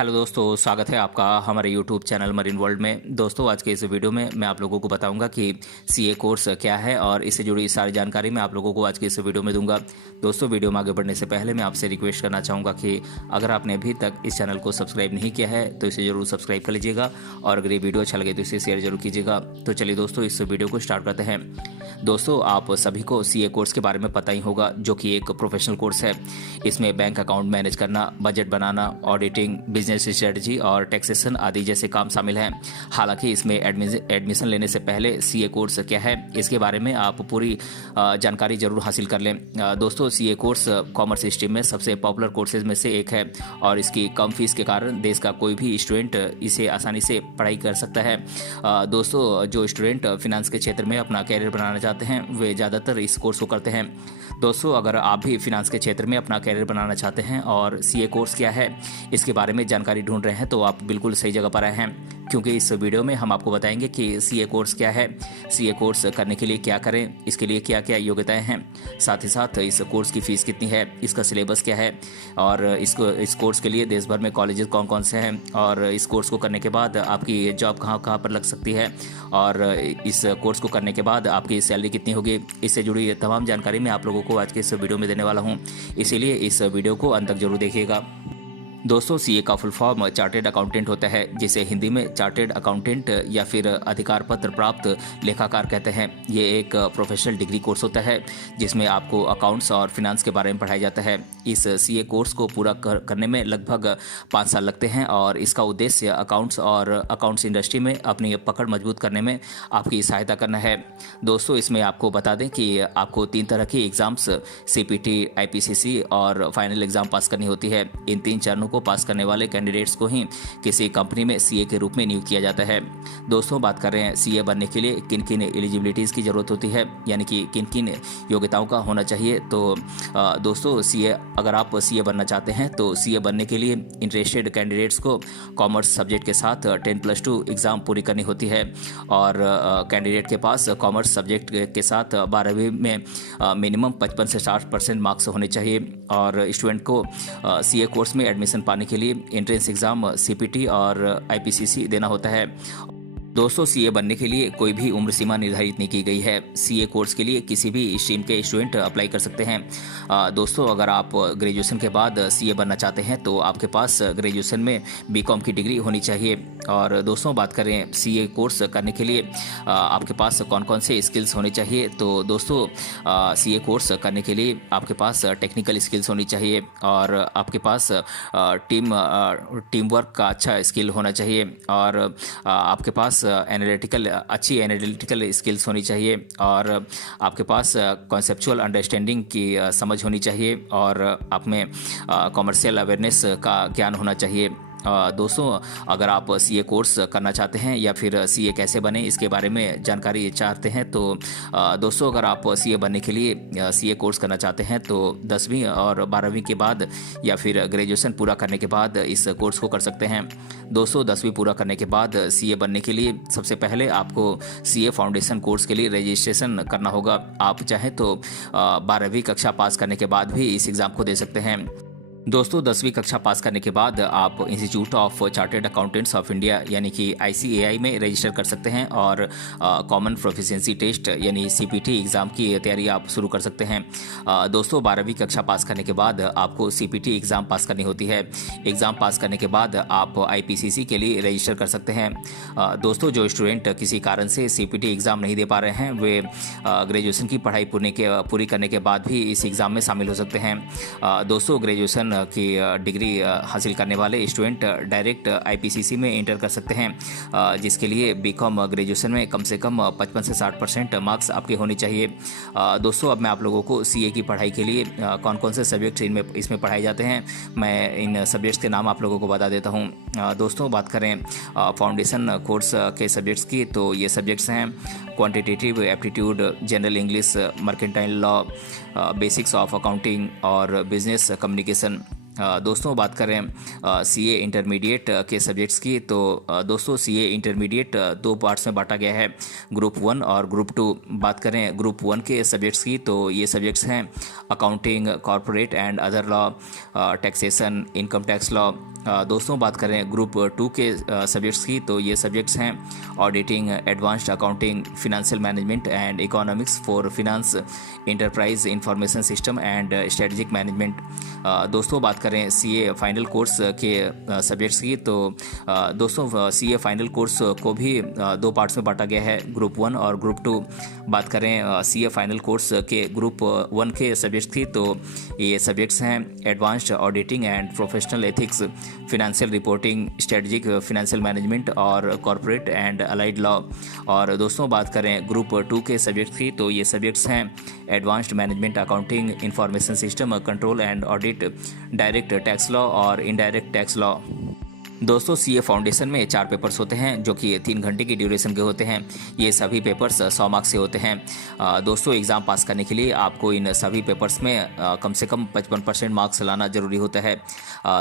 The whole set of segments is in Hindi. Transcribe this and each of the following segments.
हेलो दोस्तों, स्वागत है आपका हमारे यूट्यूब चैनल मरीन वर्ल्ड में। दोस्तों, आज के इस वीडियो में मैं आप लोगों को बताऊंगा कि सीए कोर्स क्या है और इससे जुड़ी सारी जानकारी मैं आप लोगों को आज के इस वीडियो में दूंगा। दोस्तों, वीडियो में आगे बढ़ने से पहले मैं आपसे रिक्वेस्ट करना चाहूँगा कि अगर आपने अभी तक इस चैनल को सब्सक्राइब नहीं किया है तो इसे जरूर सब्सक्राइब कर लीजिएगा और अगर ये वीडियो अच्छा लगे तो इसे शेयर जरूर कीजिएगा। तो चलिए दोस्तों, इस वीडियो को स्टार्ट करते हैं। दोस्तों, आप सभी को सीए कोर्स के बारे में पता ही होगा, जो कि एक प्रोफेशनल कोर्स है। इसमें बैंक अकाउंट मैनेज करना, बजट बनाना, ऑडिटिंग, बिजनेस स्ट्रेटजी और टैक्सेशन आदि जैसे काम शामिल हैं। हालांकि इसमें एडमिशन लेने से पहले सीए कोर्स क्या है इसके बारे में आप पूरी जानकारी जरूर हासिल कर लें। दोस्तों, सीए कोर्स कॉमर्स स्ट्रीम में सबसे पॉपुलर कोर्सेज में से एक है और इसकी कम फीस के कारण देश का कोई भी स्टूडेंट इसे आसानी से पढ़ाई कर सकता है। दोस्तों, जो स्टूडेंट फिनेंस के क्षेत्र में अपना कैरियर बनाना चाहते हैं वे ज़्यादातर इस कोर्स को करते हैं। दोस्तों, अगर आप भी फिनेंस के क्षेत्र में अपना कैरियर बनाना चाहते हैं और सीए कोर्स क्या है इसके बारे में जानकारी ढूंढ रहे हैं तो आप बिल्कुल सही जगह पर आए हैं, क्योंकि इस वीडियो में हम आपको बताएंगे कि सीए कोर्स क्या है, सीए कोर्स करने के लिए क्या करें, इसके लिए क्या क्या योग्यताएं हैं, साथ ही साथ इस कोर्स की फ़ीस कितनी है, इसका सिलेबस क्या है और इस कोर्स के लिए देश भर में कॉलेजेस कौन कौन से हैं और इस कोर्स को करने के बाद आपकी जॉब कहाँ कहाँ पर लग सकती है और इस कोर्स को करने के बाद आपकी सैलरी कितनी होगी। इससे जुड़ी तमाम जानकारी मैं आप लोगों को आज के इस वीडियो में देने वाला हूँ, इसीलिए इस वीडियो को अंत तक जरूर देखिएगा। दोस्तों, सीए का फुल फॉर्म चार्टेड अकाउंटेंट होता है, जिसे हिंदी में चार्टेड अकाउंटेंट या फिर अधिकार पत्र प्राप्त लेखाकार कहते हैं। ये एक प्रोफेशनल डिग्री कोर्स होता है जिसमें आपको अकाउंट्स और फिनेंस के बारे में पढ़ाया जाता है। इस सीए कोर्स को पूरा करने में लगभग 5 साल लगते हैं और इसका उद्देश्य अकाउंट्स और अकाउंट्स इंडस्ट्री में अपनी पकड़ मजबूत करने में आपकी सहायता करना है। दोस्तों, इसमें आपको बता दें कि आपको 3 तरह की एग्ज़ाम्स सीपीटी, आईपीसीसी और फाइनल एग्ज़ाम पास करनी होती है। इन 3 चरणों को पास करने वाले कैंडिडेट्स को ही किसी कंपनी में सीए के रूप में नियुक्त किया जाता है। दोस्तों, बात कर रहे हैं सीए बनने के लिए किन किन एलिजिबिलिटीज़ की ज़रूरत होती है, यानी कि किन किन योग्यताओं का होना चाहिए। तो दोस्तों, सीए अगर आप सीए बनना चाहते हैं तो सीए बनने के लिए इंटरेस्टेड कैंडिडेट्स को कॉमर्स सब्जेक्ट के साथ 10+2 एग्ज़ाम पूरी करनी होती है और कैंडिडेट के पास कॉमर्स सब्जेक्ट के साथ 12वीं में मिनिमम 55 से 60% मार्क्स होने चाहिए और स्टूडेंट को सीए कोर्स में एडमिशन पाने के लिए एंट्रेंस एग्ज़ाम सीपीटी और आईपीसीसी देना होता है। दोस्तों, सीए बनने के लिए कोई भी उम्र सीमा निर्धारित नहीं की गई है। सीए कोर्स के लिए किसी भी स्ट्रीम के स्टूडेंट अप्लाई कर सकते हैं। दोस्तों, अगर आप ग्रेजुएशन के बाद सीए बनना चाहते हैं तो आपके पास ग्रेजुएशन में बीकॉम की डिग्री होनी चाहिए। और दोस्तों, बात करें सीए कोर्स करने के लिए आपके पास कौन कौन से स्किल्स होने चाहिए, तो दोस्तों सीए कोर्स करने के लिए आपके पास टेक्निकल स्किल्स होनी चाहिए और आपके पास टीम वर्क का अच्छा स्किल होना चाहिए और आपके पास अच्छी एनालिटिकल स्किल्स होनी चाहिए और आपके पास कॉन्सेप्चुअल अंडरस्टैंडिंग की समझ होनी चाहिए और आप में कॉमर्शियल अवेयरनेस का ज्ञान होना चाहिए। दोस्तों, अगर आप सीए कोर्स करना चाहते हैं या फिर सीए कैसे बने इसके बारे में जानकारी चाहते हैं तो दोस्तों, अगर आप सीए बनने के लिए सीए कोर्स करना चाहते हैं तो 10वीं और 12वीं के बाद या फिर ग्रेजुएशन पूरा करने के बाद इस कोर्स को कर सकते हैं। दोस्तों, 10वीं पूरा करने के बाद सीए बनने के लिए सबसे पहले आपको सीए फाउंडेशन कोर्स के लिए रजिस्ट्रेशन करना होगा। आप चाहें तो 12वीं कक्षा पास करने के बाद भी इस एग्ज़ाम को दे सकते हैं। दोस्तों, 10वीं कक्षा पास करने के बाद आप institute of chartered accountants of India यानी कि आईसीएआई में रजिस्टर कर सकते हैं और कॉमन प्रोफिशिएंसी टेस्ट यानी सीपीटी एग्ज़ाम की तैयारी आप शुरू कर सकते हैं। दोस्तों, 12वीं कक्षा पास करने के बाद आपको सीपीटी एग्ज़ाम पास करनी होती है। एग्ज़ाम पास करने के बाद आप आईपीसीसी के लिए रजिस्टर कर सकते हैं। दोस्तों, जो स्टूडेंट किसी कारण से सीपीटी एग्ज़ाम नहीं दे पा रहे हैं वे ग्रेजुएशन की पढ़ाई पूरी करने के बाद भी इस एग्ज़ाम में शामिल हो सकते हैं। दोस्तों, ग्रेजुएशन की डिग्री हासिल करने वाले स्टूडेंट डायरेक्ट आईपीसीसी में इंटर कर सकते हैं, जिसके लिए बीकॉम ग्रेजुएशन में कम से कम 55 से 60% मार्क्स आपके होने चाहिए। दोस्तों, अब मैं आप लोगों को सीए की पढ़ाई के लिए कौन कौन से सब्जेक्ट इसमें पढ़ाए जाते हैं मैं इन सब्जेक्ट्स के नाम आप लोगों को बता देता हूँ। दोस्तों, बात करें फाउंडेशन कोर्स के सब्जेक्ट्स की तो ये सब्जेक्ट्स हैं quantitative aptitude, general English, mercantile law, basics of accounting और बिजनेस कम्युनिकेशन। दोस्तों, बात करें सीए इंटरमीडिएट के सब्जेक्ट्स की तो दोस्तों सीए इंटरमीडिएट 2 पार्ट्स में बांटा गया है, ग्रुप 1 और ग्रुप 2। बात करें ग्रुप 1 के सब्जेक्ट्स की तो ये सब्जेक्ट्स हैं accounting, corporate and other law, taxation, income tax law, दोस्तों बात करें ग्रुप 2 के सब्जेक्ट्स की, तो ये सब्जेक्ट्स हैं auditing, advanced accounting, financial management and economics for finance, enterprise information system and strategic management. दोस्तों बात करें सीए फाइनल कोर्स के सब्जेक्ट्स की, तो दोस्तों सीए फाइनल कोर्स को भी दो पार्ट्स में बांटा गया है, ग्रुप 1 और ग्रुप 2। बात करें सीए फाइनल कोर्स के ग्रुप 1 के सब्जेक्ट्स की, तो ये सब्जेक्ट्स हैं advanced auditing and professional ethics, financial reporting, strategic financial management और कॉर्पोरेट एंड अलाइड लॉ। और दोस्तों बात करें ग्रुप 2 के सब्जेक्ट्स की, तो ये सब्जेक्ट्स हैं advanced management accounting, information system control and audit, direct tax law और इनडायरेक्ट टैक्स लॉ। दोस्तों सीए फाउंडेशन में 4 पेपर्स होते हैं जो कि 3 घंटे की ड्यूरेशन के होते हैं। ये सभी पेपर्स 100 मार्क्स से होते हैं। दोस्तों एग्ज़ाम पास करने के लिए आपको इन सभी पेपर्स में कम से कम 55% मार्क्स लाना जरूरी होता है।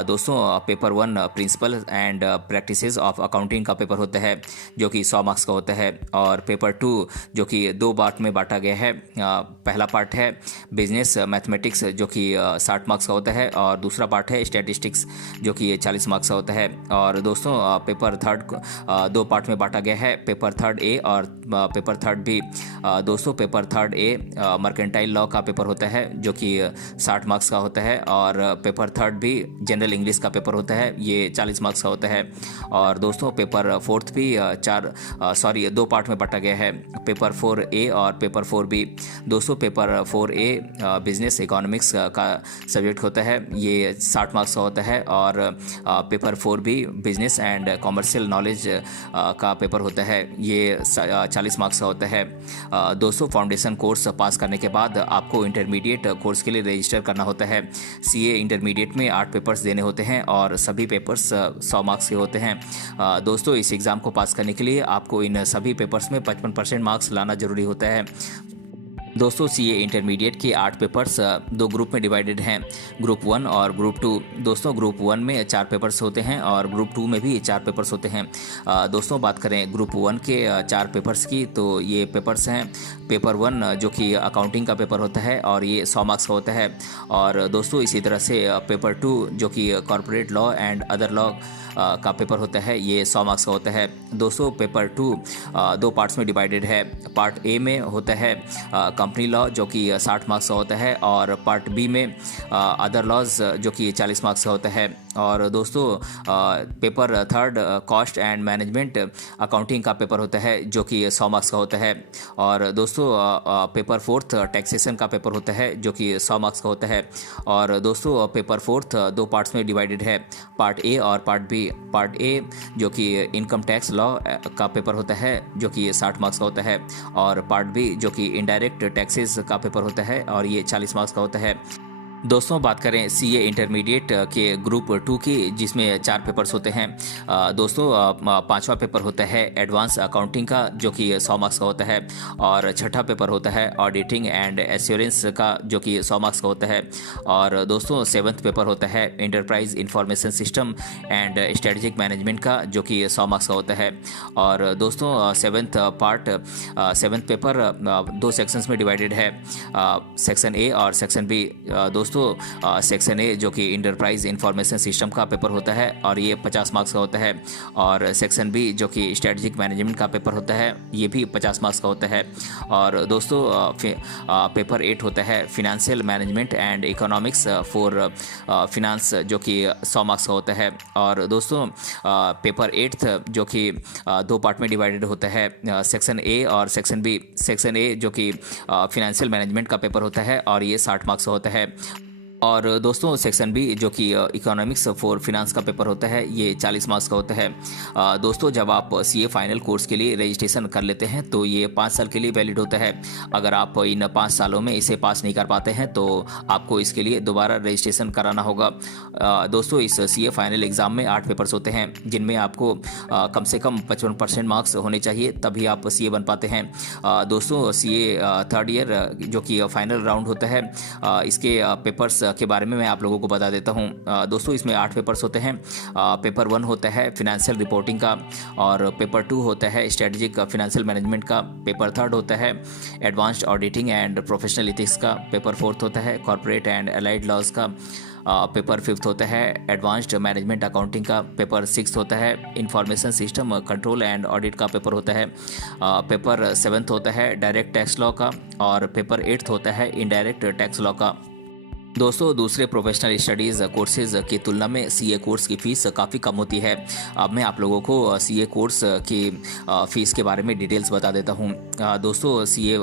दोस्तों paper 1 principle and practices of accounting का पेपर होता है जो कि 100 मार्क्स का होता है, और पेपर 2 जो कि 2 पार्ट में बांटा गया है। पहला पार्ट है बिजनेस मैथमेटिक्स जो कि 60 मार्क्स का होता है, और दूसरा पार्ट है स्टैटिस्टिक्स जो कि 40 मार्क्स का होता है। और दोस्तों पेपर 3 2 पार्ट में बांटा गया है, पेपर 3 ए और पेपर 3 बी। दोस्तों पेपर 3 ए मर्केंटाइल लॉ का पेपर होता है जो कि 60 मार्क्स का होता है, और पेपर 3 बी जनरल इंग्लिश का पेपर होता है, ये 40 मार्क्स का होता है। और दोस्तों पेपर 4 भी 2 पार्ट में बांटा गया है, पेपर 4 ए और पेपर 4 बी। दोस्तों पेपर 4 ए बिजनेस इकोनॉमिक्स का सब्जेक्ट होता है, ये 60 मार्क्स का होता है, और paper 4 B business and commercial knowledge का पेपर होता है, ये 40 मार्क्स का होता है। दोस्तों फाउंडेशन कोर्स पास करने के बाद आपको इंटरमीडिएट कोर्स के लिए रजिस्टर करना होता है। सीए इंटरमीडिएट में 8 पेपर्स देने होते हैं और सभी पेपर्स 100 मार्क्स के होते हैं। दोस्तों इस एग्ज़ाम को पास करने के लिए आपको इन सभी पेपर्स में 55% मार्क्स लाना जरूरी होता है। दोस्तों सीए इंटरमीडिएट के 8 पेपर्स 2 ग्रुप में डिवाइडेड हैं, ग्रुप 1 और ग्रुप 2। दोस्तों ग्रुप 1 में 4 पेपर्स होते हैं और ग्रुप 2 में भी 4 पेपर्स होते हैं। दोस्तों बात करें ग्रुप 1 के 4 पेपर्स की, तो ये पेपर्स हैं पेपर 1 जो कि अकाउंटिंग का पेपर होता है और ये 100 मार्क्स का होता है। और दोस्तों इसी तरह से पेपर 2 जो कि corporate law and other law का पेपर होता है, ये 100 मार्क्स का होता है। दोस्तों पेपर 2 2 पार्ट्स में डिवाइडेड है। पार्ट ए में होता है कंपनी लॉ जो कि 60 मार्क्स का होता है, और पार्ट बी में अदर लॉज जो कि 40 मार्क्स का होता है। और दोस्तों paper 3 cost and management accounting का पेपर होता है जो कि 100 मार्क्स का होता है। और दोस्तों पेपर 4 टैक्सेशन का पेपर होता है जो कि 100 मार्क्स का होता है। और दोस्तों पेपर 4 2 पार्ट्स में डिवाइडेड है, पार्ट ए और पार्ट बी। पार्ट ए जो कि इनकम टैक्स लॉ का पेपर होता है जो कि 60 मार्क्स का होता है, और पार्ट बी जो कि इनडायरेक्ट टैक्सेस का पेपर होता है और ये 40 मार्क्स का होता है। दोस्तों बात करें सीए इंटरमीडिएट के ग्रुप 2 की, जिसमें 4 पेपर्स होते हैं। दोस्तों 5वां पेपर होता है एडवांस अकाउंटिंग का जो कि 100 मार्क्स का होता है, और 6ठा पेपर होता है ऑडिटिंग एंड एश्योरेंस का जो कि 100 मार्क्स का होता है। और दोस्तों 7th पेपर होता है enterprise information system and strategic management का जो कि 100 मार्क्स का होता है। और दोस्तों 7th पेपर 2 सेक्शंस में डिवाइडेड है, सेक्शन ए और सेक्शन बी। दोस्तों सेक्शन ए जो कि इंटरप्राइज इंफॉर्मेशन सिस्टम का पेपर होता है और ये 50 मार्क्स का होता है, और सेक्शन बी जो कि स्ट्रेटजिक मैनेजमेंट का पेपर होता है ये भी 50 मार्क्स का होता है। और दोस्तों पेपर 8 होता है financial management and economics for finance जो कि 100 मार्क्स का होता है। और दोस्तों पेपर 8 जो कि 2 पार्ट में डिवाइडेड होता है, सेक्शन ए और सेक्शन बी। सेक्शन ए जो कि फिनेंशियल मैनेजमेंट का पेपर होता है और ये 60 मार्क्स का होता है। और दोस्तों सेक्शन बी जो कि इकोनॉमिक्स फॉर फिनांस का पेपर होता है ये 40 मार्क्स का होता है। दोस्तों जब आप सीए फाइनल कोर्स के लिए रजिस्ट्रेशन कर लेते हैं तो ये 5 साल के लिए वैलिड होता है। अगर आप इन 5 सालों में इसे पास नहीं कर पाते हैं तो आपको इसके लिए दोबारा रजिस्ट्रेशन कराना होगा। दोस्तों इस सीए फाइनल एग्ज़ाम में 8 पेपर्स होते हैं जिनमें आपको कम से कम 55% मार्क्स होने चाहिए, तभी आप सीए बन पाते हैं। दोस्तों सीए 3rd ईयर जो कि फाइनल राउंड होता है, इसके पेपर्स के बारे में मैं आप लोगों को बता देता हूं। दोस्तों इसमें 8 पेपर्स होते हैं। पेपर 1 होता है फिनेंशियल रिपोर्टिंग का, और पेपर 2 होता है स्ट्रेटजिक फिनेंशियल मैनेजमेंट का, पेपर 3 होता है advanced auditing and professional ethics का, पेपर 4 होता है कॉर्पोरेट एंड अलाइड लॉज का, पेपर 5th होता है एडवांस्ड मैनेजमेंट अकाउंटिंग का, पेपर 6th होता है information system control and audit का पेपर होता है, पेपर 7th होता है डायरेक्ट टैक्स लॉ का, और पेपर 8th होता है इनडायरेक्ट टैक्स लॉ का। दोस्तों दूसरे प्रोफेशनल स्टडीज़ कोर्सेज़ की तुलना में सीए कोर्स की फ़ीस काफ़ी कम होती है। अब मैं आप लोगों को सीए कोर्स की फ़ीस के बारे में डिटेल्स बता देता हूँ। दोस्तों सीए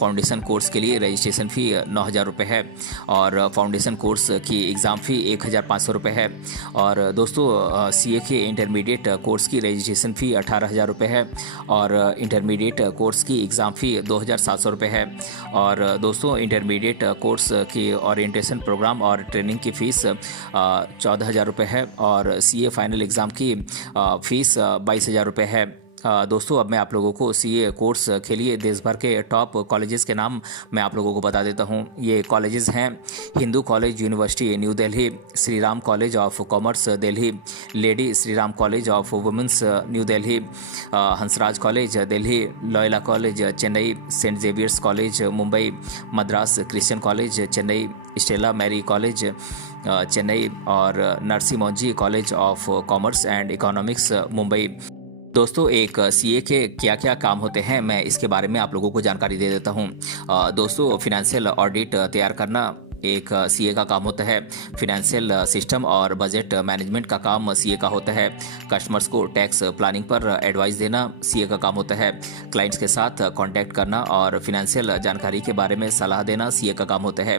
फाउंडेशन कोर्स के लिए रजिस्ट्रेशन फ़ी 9,000 रुपये है, और फाउंडेशन कोर्स की एग्ज़ाम फ़ी 1,500 रुपये है। और दोस्तों सीए के इंटरमीडिएट कोर्स की रजिस्ट्रेशन फ़ी 18,000 रुपये है, और इंटरमीडिएट कोर्स की एग्ज़ाम फ़ी 2,700 रुपये है। और दोस्तों इंटरमीडिएट कोर्स की ओरिएंटेशन प्रोग्राम और ट्रेनिंग की फ़ीस 14,000 रुपये है, और सीए फाइनल एग्ज़ाम की फ़ीस 22,000 रुपये है। दोस्तों अब मैं आप लोगों को सीए कोर्स के लिए देश भर के टॉप कॉलेजेस के नाम मैं आप लोगों को बता देता हूं। ये कॉलेजेस हैं Hindu college university New Delhi, Shri Ram college of commerce Delhi, Lady Shri Ram college of women's New Delhi, Hansraj college Delhi, Loyola college Chennai, Saint Xavier's college Mumbai, Madras Christian college Chennai, Stella Mary college Chennai, और Narsee Monjee college of commerce and economics Mumbai. दोस्तों एक सीए के क्या क्या काम होते हैं मैं इसके बारे में आप लोगों को जानकारी दे देता हूं। दोस्तों फिनेंशियल ऑडिट तैयार करना एक सीए का काम होता है। फिनेंशियल सिस्टम और बजट मैनेजमेंट का काम सीए का होता है। कस्टमर्स को टैक्स प्लानिंग पर एडवाइस देना सीए का काम होता है। क्लाइंट्स के साथ कांटेक्ट करना और फिनेंशियल जानकारी के बारे में सलाह देना सीए का काम होता है।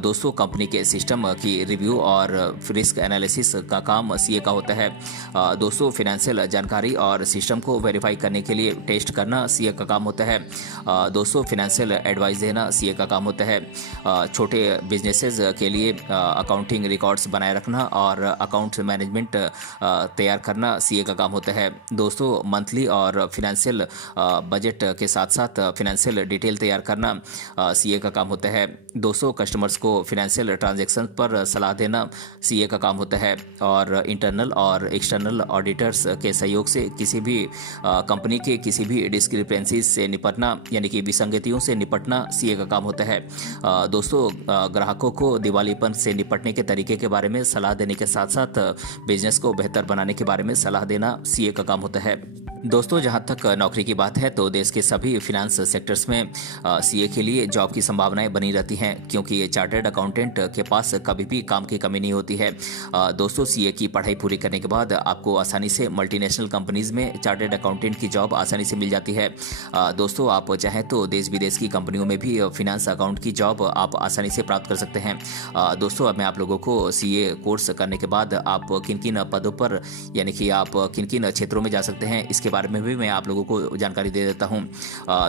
दोस्तों कंपनी के सिस्टम की रिव्यू और रिस्क एनालिसिस का काम सीए का होता है। दोस्तों फिनेंशियल जानकारी और सिस्टम को वेरीफाई करने के लिए टेस्ट करना सीए का काम होता है। दोस्तों फिनेंशियल एडवाइस देना सीए का काम होता है। छोटे बिजनेसेस के लिए अकाउंटिंग रिकॉर्ड्स बनाए रखना और अकाउंट मैनेजमेंट तैयार करना सीए का काम होता है। दोस्तों मंथली और फिनेंशियल बजट के साथ साथ फिनेंशियल डिटेल तैयार करना सीए का काम होता है। दोस्तों कस्टमर्स को फिनेंशियल ट्रांजैक्शन पर सलाह देना सीए का काम होता है। और इंटरनल और एक्सटर्नल ऑडिटर्स के सहयोग से किसी भी कंपनी के किसी भी डिस्क्रिपेंसीज से निपटना यानी कि विसंगतियों से निपटना सीए का काम होता है। दोस्तों ग्राहकों को दिवालीपन से निपटने के तरीके के बारे में सलाह देने के साथ साथ बिजनेस को बेहतर बनाने के बारे में सलाह देना सीए का काम होता है। दोस्तों जहां तक नौकरी की बात है तो देश के सभी फिनेंस सेक्टर्स में सीए के लिए जॉब की संभावनाएं बनी रहती हैं, क्योंकि ये चार्टर्ड अकाउंटेंट के पास कभी भी काम की कमी नहीं होती है। दोस्तों सीए की पढ़ाई पूरी करने के बाद आपको आसानी से मल्टीनेशनल कंपनीज में चार्टर्ड अकाउंटेंट की जॉब आसानी से मिल जाती है। दोस्तों आप चाहें तो देश विदेश की कंपनियों में भी फिनेंस अकाउंट की जॉब आप आसानी से प्राप्त कर सकते हैं। दोस्तों अब मैं आप लोगों को सीए कोर्स करने के बाद आप किन किन पदों पर यानी कि आप किन किन क्षेत्रों में जा सकते हैं इसके बारे में भी मैं आप लोगों को जानकारी दे देता हूं।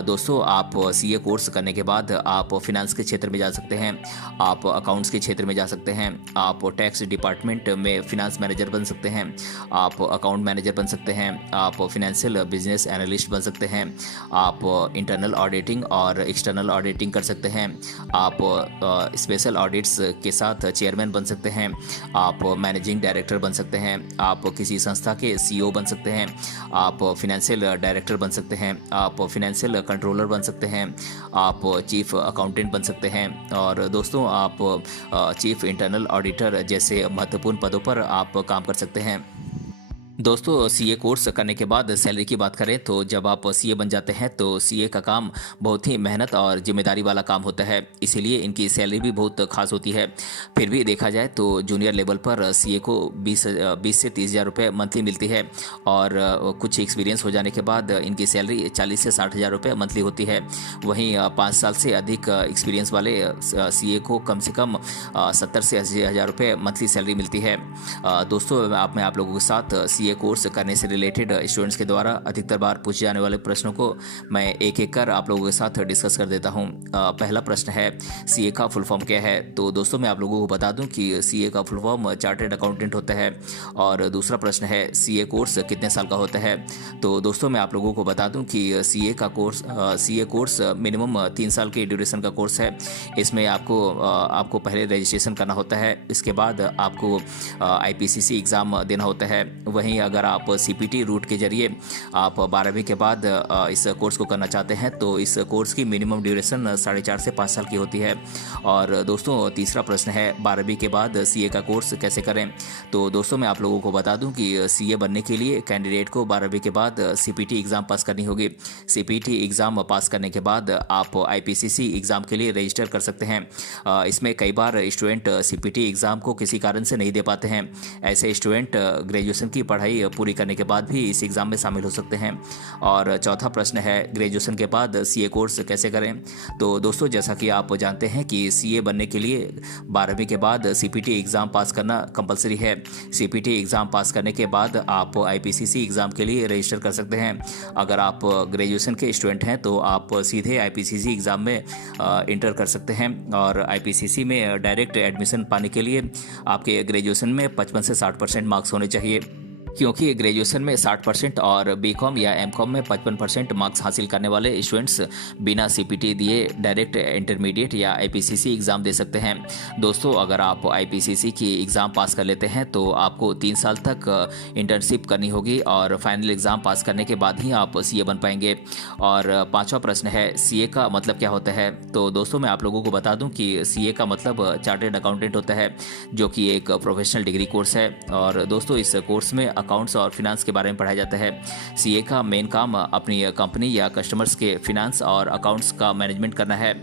दोस्तों आप सीए कोर्स करने के बाद आप फिनेंस के क्षेत्र में जा सकते हैं, आप अकाउंट्स के क्षेत्र में जा सकते हैं, आप टैक्स डिपार्टमेंट में फिनेंस मैनेजर बन सकते हैं, आप अकाउंट मैनेजर बन सकते हैं, आप फिनेंशियल बिजनेस एनालिस्ट बन सकते हैं, आप इंटरनल ऑडिटिंग और एक्सटर्नल ऑडिटिंग कर सकते हैं, आप स्पेशल ऑडिट्स के साथ चेयरमैन बन सकते हैं, आप मैनेजिंग डायरेक्टर बन सकते हैं, आप किसी संस्था के सीईओ बन सकते हैं, आप फिनेंशियल डायरेक्टर बन सकते हैं, आप फिनेंशियल कंट्रोलर बन सकते हैं, आप चीफ अकाउंटेंट बन सकते हैं, और दोस्तों आप चीफ इंटरनल ऑडिटर जैसे महत्वपूर्ण पदों पर आप काम कर सकते हैं। दोस्तों सीए कोर्स करने के बाद सैलरी की बात करें तो जब आप सीए बन जाते हैं तो सीए का काम बहुत ही मेहनत और जिम्मेदारी वाला काम होता है, इसीलिए इनकी सैलरी भी बहुत खास होती है। फिर भी देखा जाए तो जूनियर लेवल पर सीए को 20 से 30,000 रुपये मंथली मिलती है, और कुछ एक्सपीरियंस हो जाने के बाद इनकी सैलरी 40 से 60,000 रुपये मंथली होती है। वहीं 5 साल से अधिक एक्सपीरियंस वाले सीए को कम से कम 70 से 80,000 रुपये मंथली सैलरी मिलती है। दोस्तों मैं आप लोगों के साथ सीए कोर्स करने से रिलेटेड स्टूडेंट्स के द्वारा अधिकतर बार पूछे जाने वाले प्रश्नों को मैं एक एक कर आप लोगों के साथ डिस्कस कर देता हूं। पहला प्रश्न है सीए का फुल फॉर्म क्या है। तो दोस्तों मैं आप लोगों को बता दूं कि सीए का फुल फॉर्म चार्टर्ड अकाउंटेंट होता है। और दूसरा प्रश्न है सीए कोर्स कितने साल का होता है। तो दोस्तों मैं आप लोगों को बता दूं कि सीए कोर्स मिनिमम 3 साल के ड्यूरेशन का कोर्स है। इसमें आपको पहले रजिस्ट्रेशन करना होता है, इसके बाद आपको IPCC एग्ज़ाम देना होता है। वहीं वहीं अगर आप CPT रूट के जरिए आप 12वीं के बाद इस कोर्स को करना चाहते हैं तो इस कोर्स की मिनिमम ड्यूरेशन 4.5 से 5 साल की होती है। और दोस्तों तीसरा प्रश्न है 12वीं के बाद CA का कोर्स कैसे करें। तो दोस्तों मैं आप लोगों को बता दूं कि CA बनने के लिए कैंडिडेट को 12वीं के बाद CPT एग्ज़ाम पास करनी होगी। CPT एग्ज़ाम पास करने के बाद आप IPCC एग्ज़ाम के लिए रजिस्टर कर सकते हैं। इसमें कई बार स्टूडेंट CPT एग्ज़ाम को किसी कारण से नहीं दे पाते हैं। ऐसे स्टूडेंट ग्रेजुएशन की पढ़ाई पूरी करने के बाद भी इस एग्ज़ाम में शामिल हो सकते हैं। और चौथा प्रश्न है ग्रेजुएशन के बाद CA कोर्स कैसे करें। तो दोस्तों जैसा कि आप जानते हैं कि CA बनने के लिए 12वीं के बाद CPT एग्ज़ाम पास करना कंपलसरी है। CPT एग्ज़ाम पास करने के बाद आप IPCC एग्ज़ाम के लिए रजिस्टर कर सकते हैं। अगर आप ग्रेजुएशन के स्टूडेंट हैं तो आप सीधे IPCC एग्ज़ाम में इंटर कर सकते हैं। और IPCC में डायरेक्ट एडमिशन पाने के लिए आपके ग्रेजुएशन में 55 से 60% मार्क्स होने चाहिए, क्योंकि ग्रेजुएशन में 60% और BCom या MCom में 55% मार्क्स हासिल करने वाले स्टूडेंट्स बिना CPT दिए डायरेक्ट इंटरमीडिएट या IPCC एग्ज़ाम दे सकते हैं। दोस्तों अगर आप IPCC की एग्ज़ाम पास कर लेते हैं तो आपको 3 साल तक इंटर्नशिप करनी होगी और फाइनल एग्ज़ाम पास करने के बाद ही आप CA बन पाएंगे। और पांचवा प्रश्न है CA का मतलब क्या होता है। तो दोस्तों मैं आप लोगों को बता दूं कि CA का मतलब चार्टर्ड अकाउंटेंट होता है, जो कि एक प्रोफेशनल डिग्री कोर्स है। और दोस्तों इस कोर्स में अकाउंट्स और फिनांस के बारे में पढ़ाया जाता है। CA का मेन काम अपनी कंपनी या कस्टमर्स के फिनांस और अकाउंट्स का मैनेजमेंट करना है।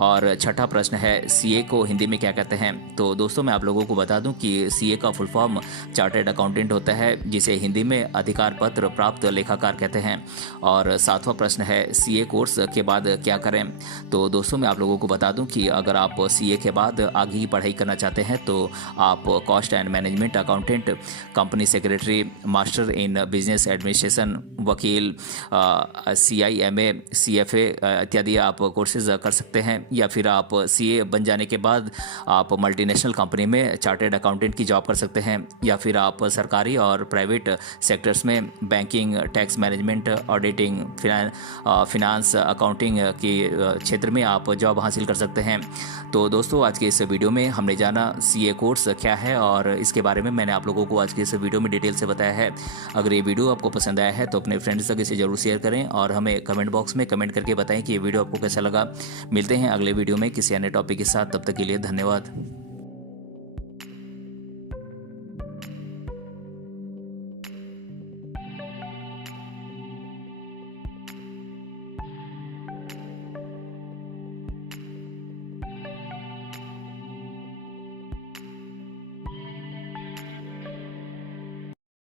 और छठा प्रश्न है CA को हिंदी में क्या कहते हैं। तो दोस्तों मैं आप लोगों को बता दूं कि CA का फुल फॉर्म चार्टर्ड अकाउंटेंट होता है, जिसे हिंदी में अधिकार पत्र प्राप्त लेखाकार कहते हैं। और सातवां प्रश्न है CA कोर्स के बाद क्या करें। तो दोस्तों मैं आप लोगों को बता दूं कि अगर आप CA के बाद आगे की पढ़ाई करना चाहते हैं तो आप cost and management accountant, company secretary, master in business administration, वकील, CIMA, CFA इत्यादि आप कोर्सेज कर सकते हैं। या फिर आप CA बन जाने के बाद आप मल्टीनेशनल कंपनी में चार्टर्ड अकाउंटेंट की जॉब कर सकते हैं। या फिर आप सरकारी और प्राइवेट सेक्टर्स में banking, tax management, auditing, finance, accounting के क्षेत्र में आप जॉब हासिल कर सकते हैं। तो दोस्तों आज के इस वीडियो में हमने जाना CA कोर्स क्या है और इसके बारे में मैंने आप लोगों को आज के इस वीडियो में डिटेल से बताया है। अगर ये वीडियो आपको पसंद आया है तो अपने फ्रेंड्स तक इसे जरूर शेयर करें और हमें कमेंट बॉक्स में कमेंट करके बताएं कि ये वीडियो आपको कैसा लगा। मिलते हैं अगले वीडियो में किसी अन्य टॉपिक के साथ, तब तक के लिए धन्यवाद।